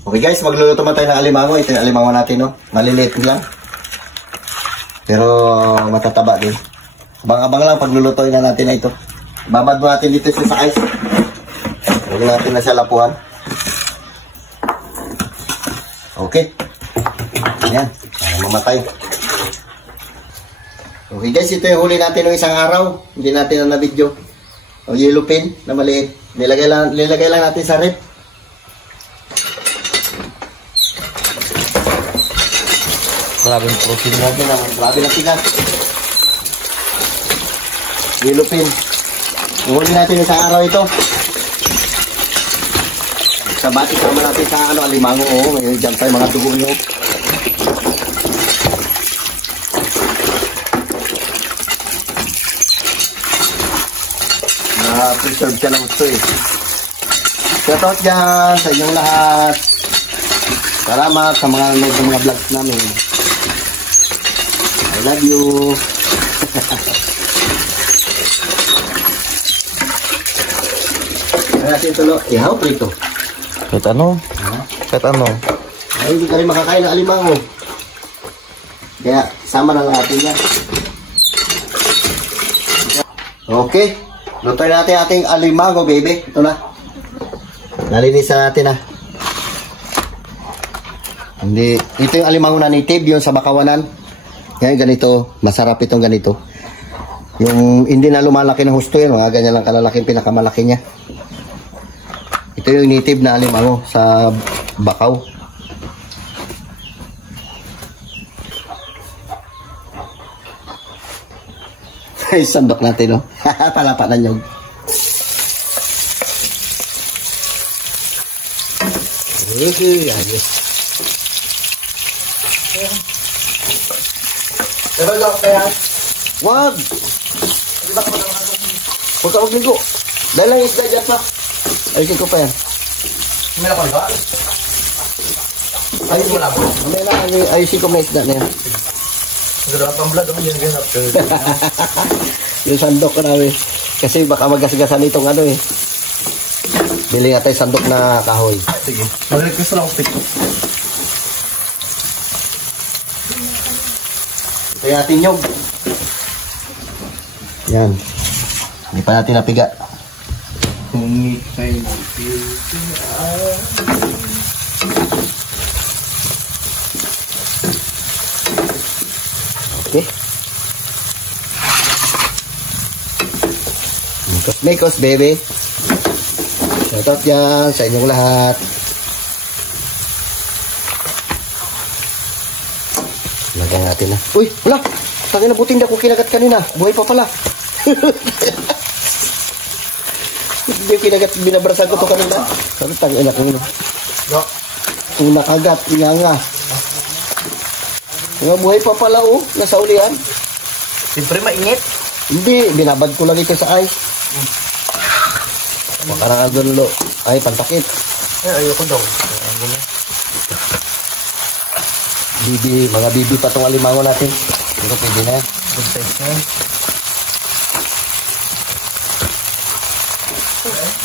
Okay guys, magluluto man tayo ng alimango. Ito yung alimango natin, no? Maliliit lang. Pero matataba din. Abang-abang lang paglulutuin na natin na ito. Babad mo natin dito sa ice. Huwag natin na siya lapuan. Okay. Ayan. Para mamatay. Okay guys, ito yung huli natin ng isang araw. Hindi natin na video. O yellow pin na maliit. Nilagay lang natin sa rep. Grabing protein natin. Grabe na tigas. Yellow pin. Huli natin isang araw ito. Sa batik naman natin sa alimango. Oo, may dyan tayo mga dugo nyo. Preserve siya ng gusto eh. Shoutout dyan sa inyong lahat. Salamat sa mga nanonood ng mga vlogs namin. I love you. Kaya natin tulo. Ihaw prito. Kahit ano? Kahit ano? Ay, hindi ka rin makakain ng alimango. Kaya sama na lang natin yan. Okay. Lutoy natin ating alimango, baby. Ito na. Nalinisan natin na. Hindi. Ito yung alimango na native, yung sa Bakawanan. Ngayon ganito. Masarap itong ganito. Yung hindi na lumalaki ng husto yun. Mga ganyan lang kalalaking pinakamalaki niya. Ito yung native na alimango sa Bakaw. Ay, sandok natin, no? Palapa na nyog. Ayos. Pero lang kaya? Wag! Huwag ka magligo. Dahil lang isda dyan pa. Ayusin ko pa yan. May ako ba? Ayusin mo na po. Ayusin ko may isda na yan. Gano'n pang vlog ang yan after. Yung sandok ko namin. Kasi baka magasgasan itong ano eh. Bili nga tayo sandok na kahoy. Sige. Mag-request lang ako stick. Ito yung ating nyog. Yan. Hindi pa natin napiga. Okay. Mikos, baby. Shoutout yan sa inyong lahat. Lagyan natin na. Uy, wala. Tangin na buti hindi ako kinagat kanina. Buhay pa pala. Hindi kinagat, binabrasan ko to kanina. Sabi, tangin na kanina. Kung nakagat, nga. Nga buhay pa pala oh, nasa ulian. Siyempre mainit. Hindi, binabad ko lang ito sa ice. Baka nakagulo. Ay, pantakit. Ay, ayoko daw. Bibi, mga bibi pa itong alimango natin. Pero pwede na. Good size na.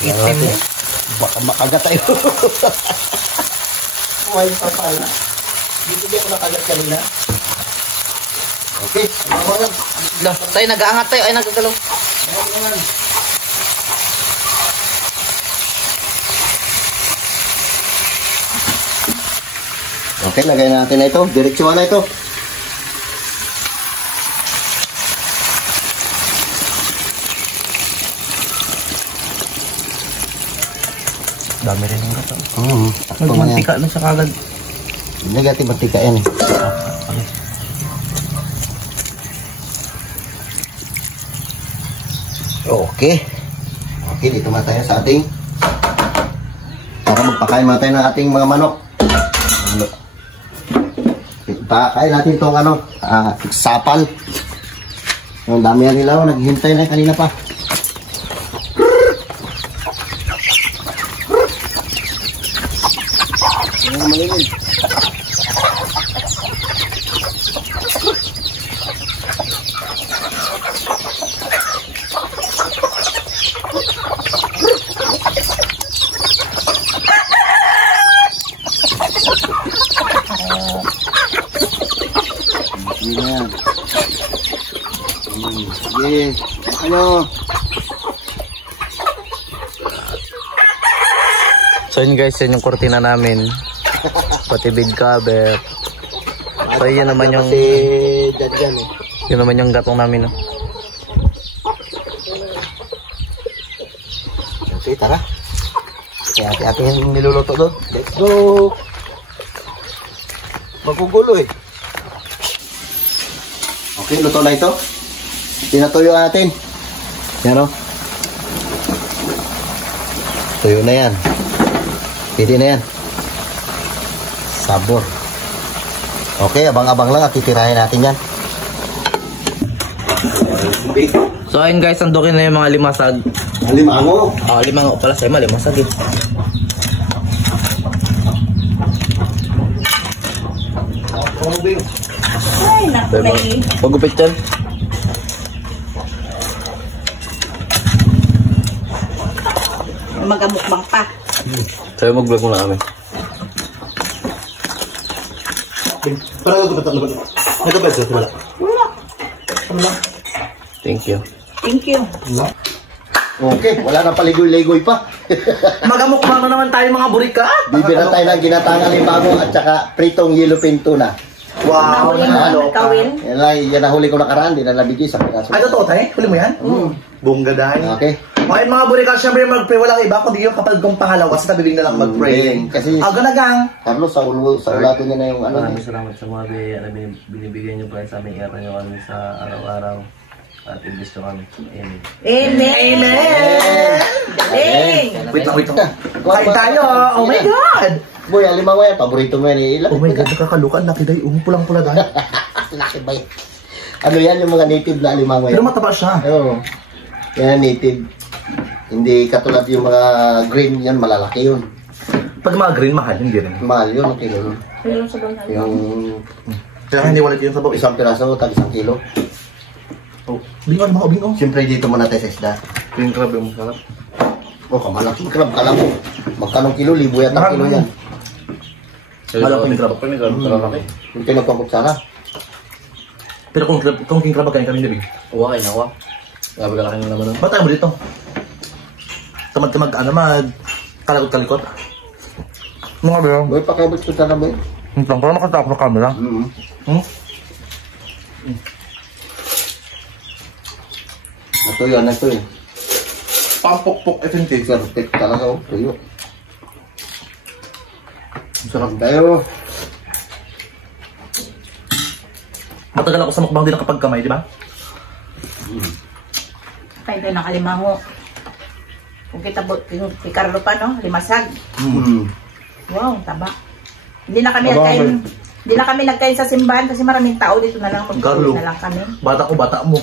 Itim na. Baka makagat tayo. Buhay pa pala. Dito di ako nakagat kanina. Okay, alimango lang. Tayo, nag-aangat tayo. Ay, nagagalaw. Okay, lagay natin na ito. Direksyon na ito. Dami rin yung gato. Magmantika na sa kagad. Hindi natin magtika yan eh. Okay. Okay, dito muna tayo sa ating para magpakain muna tayo ng ating mga manok. Pakain natin itong sapal. Ang dami yan nila, naghihintay na kanina pa. Malimid. Sige na yan. Sige. Ano? So yun guys, yun yung kurtina namin. Pati bed cover. So yun naman yung... Dad yan eh. Yun naman yung gatong namin. No? Okay, tara. Kaya ate-ate yung niluluto doon. Let's go! Magugulo eh. Okay, luto na ito. Tinatuyo natin. Yan o. Tuyo na yan. Pwede na yan. Sabor. Okay, abang-abang lang at titirahin natin yan. So ayun guys, sandukin na yung mga limasag. Limango. Limango pala sa'yo, limasag eh. Ay, naku, may... Pagupit yan. Magamukbang pa. Sa'yo mag-vlog muna kami. Parang nagkapit. Nagkapit sa wala. Wala. Thank you. Thank you. Okay, wala na paligoy-ligoy pa. Magamukbang na naman tayo mga burikat. Bibira tayo ng ginatangan limango at saka pritong yellowfin tuna. Wow. Nahuli mo ang kawin. Yan nahuli ko nakaraan, di na nabigay sa piraso. Ay, totoo tayo? Huli mo yan? Bongga dahil. Okay. Okay, mga burikat, syempre mag-pray. Walang iba kundi yung kapal kong pangalawa sa tabibig na lang mag-pray. Kasi Aganagang. Carlos, sa ulato niya na yung ano. Maraming salamat sa mga binibigay niyo pa sa aming era niyo kami sa araw-araw. At i-bless niyo kami. Amen. Amen. Amen. Galing. Wait lang. Kain tayo. Oh my God. Boy, alimango yan, paborito mo yan eh. Ilan? Oh my God, nakakalukan. Nakiday, pulang-pula dahil. Laki ba yan? Ano yan, yung mga native na alimango yan? Pero mataba siya. Oo. Yan, native. Hindi katulad yung mga green yan, malalaki yun. Pag mga green, mahal. Hindi rin. Mahal yun, ang kilo. Pero sa banal. Yung Kaya hindi walit yung sabaw. isang piraso, tag 1 kilo. Oh, bingo, mga bingo. Siyempre dito muna tayo sa isda. Green crab yung masarap. Oh, kamalaking crab, kala mo. Magkanong kilo, libo yata kilo yan. Malaking crab. King crab, malalaki. Yung pinagpakutsara. Pero kung king crab kain kami nabig. Uwa kayo, nakuha. Grabe ka laki ng laman nun. Ba't tayo mo dito? Tamad-tamad, kalikot-kalikot. Mga ba? Boy, pakabot ko sana, boy. Parang nakatakot na camera. Natuyo na ito eh. Pampok-pok FNT. Perfect talaga, oh. Tuyo. Sarap tayo. Matagal ako sa mukbang din nakapagkamay, di ba? Kaya tayo ng alimango. Kung kita po, kay Carlo pa, no? Limasag. Wow, taba. Hindi na kami nagkain. Hindi na kami nagkain sa simbahan kasi maraming tao dito na lang. Carlo. Na lang kami. Bata ko, bata mo.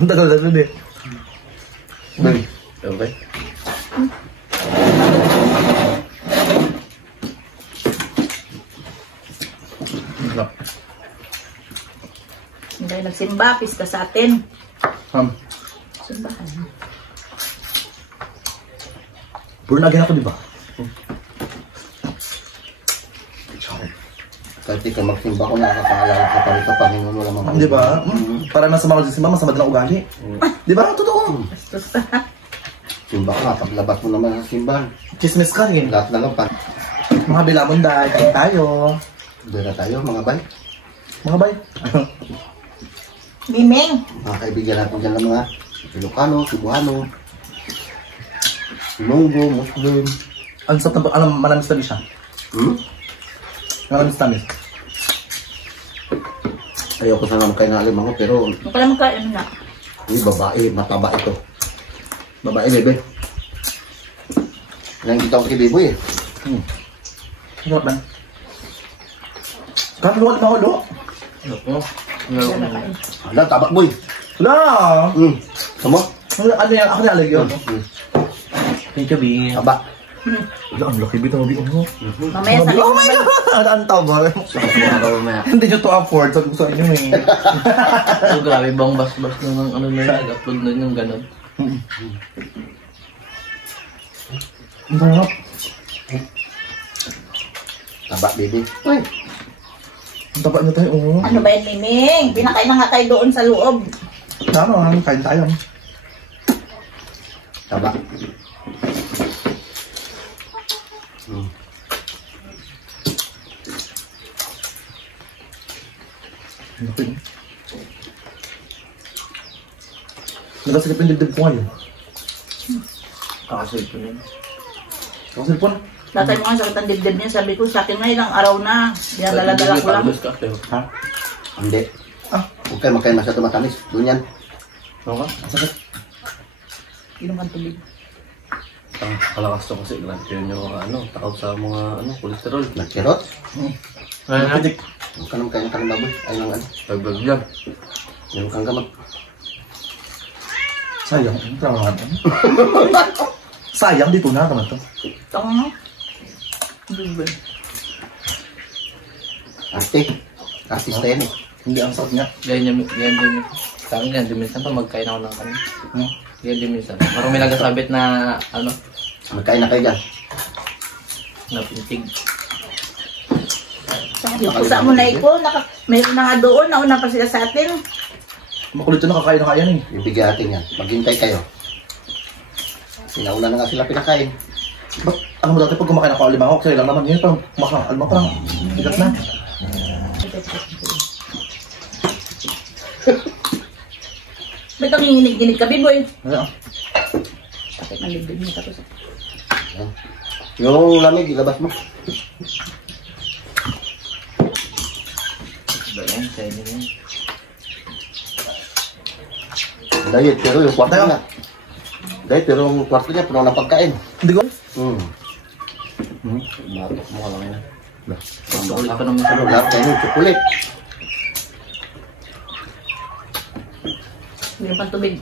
Ang tagal na dun eh. Okay. Hindi tayo nagsimba, pista sa atin. Simbahan. Puro na ako, di ba? Kahit di ka magsimba ko, nakakaalala ka pa rin sa Panginoon, wala mga Di ba? Para nasa mga simba, masama din ang ugali. Di ba? Totoo. Bastos. Simba ka, paglabas mo naman sa simbahan. Chismis ka rin. Lahat na lang pa. Mga bilamon dahil, kain tayo. Doon na tayo, mga bay. Mga bay. Miming. Mga kaibigan natin dyan ng mga Ilocano, Cebuano, Ilonggo, Muslim. Ang sa tabi, alam, malamis tabi siya. Malamis tabi. Ayoko sana makain ng alimango, pero Huwag ka lang magkain na. babae, mataba ito. Babae, bebe. Nakikita ko kay Biboy eh. Sarap lang. Kaluwat na ulo. Hala, taba boy. Wala. Samo? Ano yan? Ako nalagyan. Thank you, Bing. Taba. Wala, ang laki bitaw Bing. Mamaya sabi Oh ko my God! Ang taba. Hindi nyo to afford. Sabi ko sa inyo eh. So grabe bang bas-bas na ng ano na yun, nag-upload na yung gano'n. Ang sarap. baby. Uy, Ang taba niyo tayo. Oo. Ano ba yan, Miming? Pinakain na nga tayo doon sa loob. Tama, kain tayo. taba. Hmm. Nagasilip yung dibdib ko ngayon. Kakasil ko yun. Nakasilpon. Tatay mo nga sakit ang dibdib niya. Sabi ko, sa akin nga ilang araw na. Dinadala-dala ko lang. Ha? Hindi. Ah. Huwag kayo magkain masyado matamis. Doon yan. Ano ka? Sakit. Inom kang tubig. Ang kalakas to kasi grand yun yung mga takaw sa mga kolesterol. Nagkirot. Ayun na. Pidik. Huwag ka naman kain ng baboy. Ay lang ano. Tagdag yan. Yung kang gamot. Sayang. Ang trabaho natin. Sayang, dito na naman to. Tama mo. Bibig. Arte. Artista yan eh. Hindi ang sakit niya. Ganyan din. Sa akin ganyan din minsan pa magkain ako ng kanin. Hmm? Ganyan din minsan. Parang may nagasabit na Magkain na kayo dyan. na pintig. Sa mo na iko. Mayroon na nga doon. Nauna pa sila sa atin. Makulit na nakakain na kaya yan eh. Ibigay natin yan. Maghintay kayo. Sinauna na nga sila pinakain. Ba't alam mo dati pag kumakain ako alimango, kasi lang naman yun, parang kumakain alimango, parang bigat na. Ba't ang hinginig-ginig ka, Biboy? Ano? Sakit ng dibdib niya tapos. Yung lamig, ilabas mo. Ba yan? Kaya din yan. Diet, pero yung kwarto niya. Diet, pero yung kwarto niya, puno ng pagkain. Hindi ko. Batok mo ka lang yan. Chocolate pa naman Ano, lahat kayo yung chocolate. Mayroon pang tubig.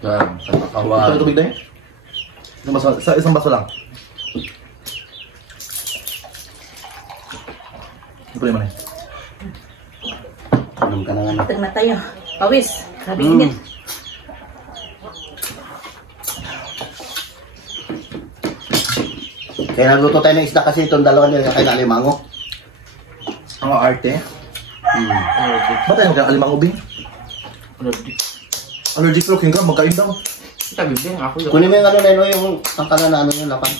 Sa Ito katawan. yung tubig na yun? Sa isang baso lang. Hindi ko naman eh. Alam ka na nga. Matag na tayo. Pawis. Sabi init. Kaya nagluto tayo ng isda kasi itong dalawa nila kain na alimango. Ang arte. Ba't tayo magkain alimango, Bing? Allergic pero king ka, magkain daw. Sabi din ako yun. Kunin mo yung ano na yun, yung tangkalan na ano yung lapan.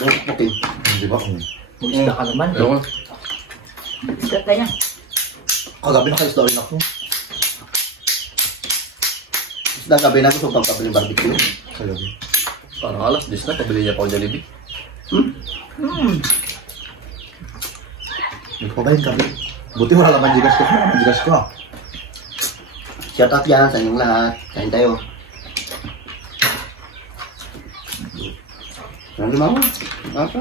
Yung puting. Hindi ba? Mag-isda ka naman. Ayun. Isda tayo. Kagabi nakaisda rin ako. Isda gabi na gusto pang pabili barbecue. Kagabi. Parang alas 10 na. Pabili niya pa ako Jollibee. Hindi ko ba yun gabi? Buti wala naman gigas ko. Wala naman gigas ko ah. Shout out yan sa inyong lahat. Kain tayo. Ano limango? Asa?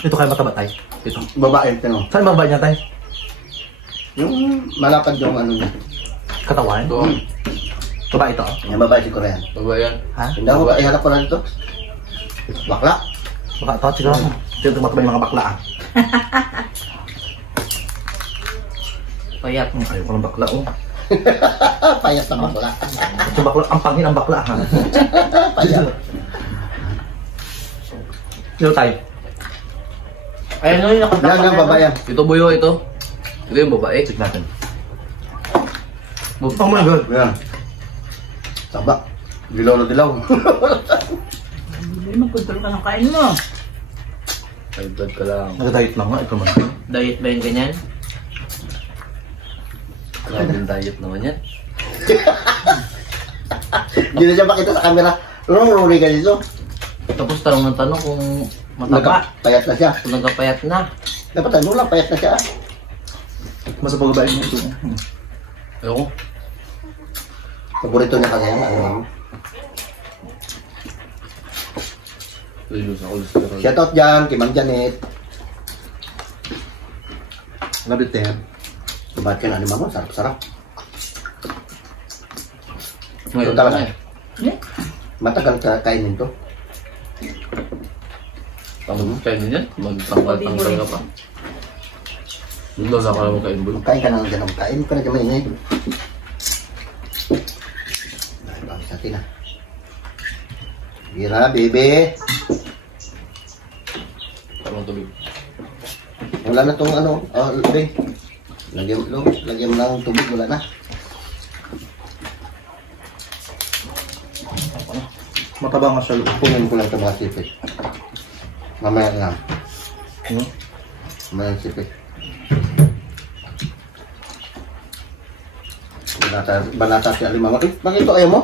Ito kayo mataba tayo. Ito. Babae, pero. Saan mababa niya tayo? Yung malapad yung ano niya. Katawan? Ito. Baba ito ah. Yung babae si Korean. Baba yan. Ha? Hindi ako pa ihanap ko na dito. Bakla. Baka ito, siguro. Ito tumataba yung mga bakla ah. Payat. Ayaw ko ng bakla oh. Payas na bakla. Ito bakla, ang pangin ang bakla ha. Payas. Ito tayo. Ayun na yun. Yan ang babae. Ito buyo ito. Ito yung babae. Tignan natin. Oh my God. Yan. Taba. Dilaw na dilaw. Hindi mag-control ka ng kain mo. High blood ka lang. Nag-diet lang nga. Ito man. Diet ba yung ganyan? Grabe yung diet naman yan. Hindi na siya makita sa camera. Rung-rung ka dito. Tapos tanong ng tanong kung mataba. Payat na siya. Kung nagkapayat na. Dapat ano lang, payat na siya. Mas sa pagbabae mo ito. Ayoko. Paborito niya kasi yan. Ano? Lulus ako gusto. Shout out dyan, kay Ma'am Janet. Love it there. Bakit ka na ni Mama? Sarap-sarap. Ngayon Ito talaga. Eh? Matagal ka kainin to. Tanggal kain din yan. Magtanggal-tanggal ka pa. Hindi daw ka naman kain bulo. Kain ka na lang dyan. Kain ka na dyan maingay. Dahil bakit natin ah. Sige na, baby. Tamang tubig. Wala na tong ano, babe. Lagyan mo ng tubig, wala na. Matabang nga siya. Punin ko lang ito mga sipit. Mamaya lang. Mamaya sipit. Banata si Alimango. Bakit ito ayaw mo?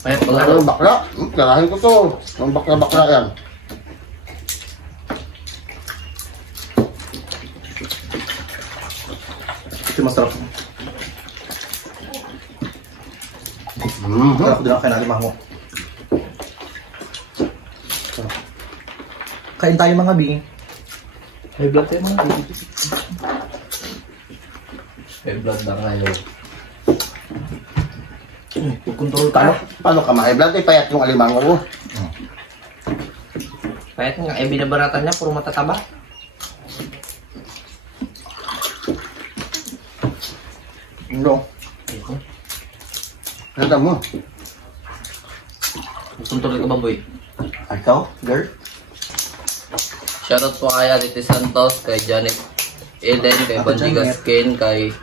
Ay, Ano yung bakla? Karahin ko to. Ang bakla yan. Ito masarap. Mm-hmm. Sarap din ang kain ng alimango. Kain tayo mga bing. may blood tayo mga. May blood na ngayon. Control tayo. Paano ka ma-blood? Payat yung alimango mo. Kahit nga, binabaratan niya, puro matataba. No. Kaya mo. Kontrol ka ba, boy? Ikaw, girl? Shoutout po kay Aditi Santos, kay Janet Eden, kay Banji Gaskin, kay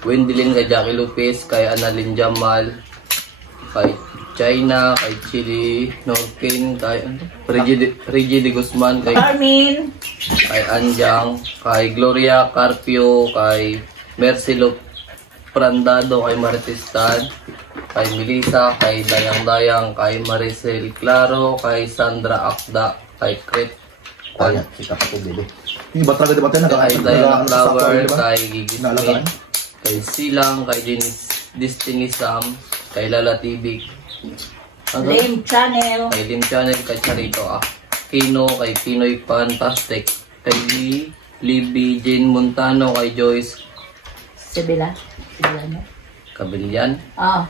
Wendilyn, kay Jackie Lopez, kay Annalyn Jamal, kay China, kay Chili Norkin, kay Reggie de Guzman, kay Carmen. Anjang, kay Gloria Carpio, kay Mercy Prandado, kay Maritistan, kay Melissa, kay Dayang-Dayang, kay Maricel Claro, kay Sandra Akda, kay Kret, Kaya, si kapatid, baby. Yung iba talaga diba tayo? kay Diana Flower, kay Gigi Naalagaan? Smith, kay Silang, kay Destiny Sam, kay Lala TV, Lame Channel. kay Lim Channel, kay Charito Kino, kay Pinoy Fantastic, kay Libby Jane Montano, kay Joyce Sibila. Sibila niya. Kabilyan, Ah.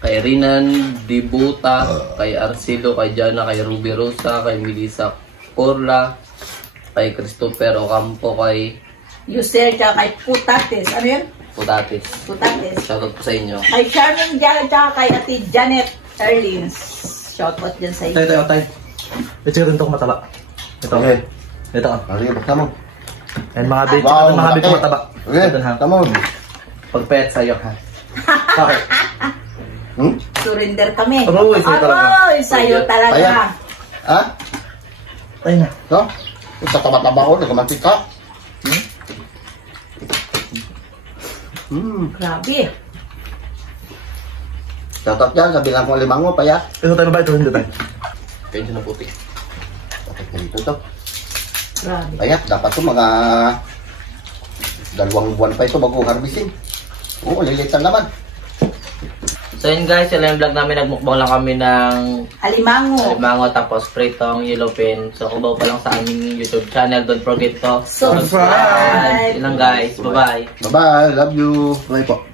kay Rinan Dibuta, kay Arcelo, kay Jana, kay Ruby Rosa, kay Melissa Corla, kay Christopher Ocampo, kay Yusel, tsaka kay Putates. Ano yun? Putatis. Putates. Shoutout po sa inyo. Kay Charming Janet, tsaka kay Ate Janet Erlins. Shoutout dyan sa Tayo, iyo. tayo, tayo. Ito yung ito mataba. Ito. Okay. Ito. Sige, basta mo. And mga babe, Wow, mga babe malaki. mataba. Okay, Ito ha. come on. Pagpayat sa'yo ha. Okay. Hmm? Surrender kami. Aroy, sa'yo talaga. Aroy, sa'yo talaga. Ayan. Ha? Tayo na. No? Sa taba-taba ko, nagamantik ka. Grabe. Shoutout dyan, sabihan ko Alimango, payat. Ito tayo ba? Ito hindi tayo. Pension na puti. Bakit ganito to? Grabe. Payat, dapat to mga 2 buwan pa ito bago harvesting. Oo, lilitan naman. So yun guys, yun lang yung vlog namin. Nagmukbang lang kami ng Alimango. alimango tapos pritong yellow pin. So kung bago pa lang sa aming YouTube channel, don't forget to Subscribe. Yun lang guys. Bye-bye. Bye-bye, love you. Bye po.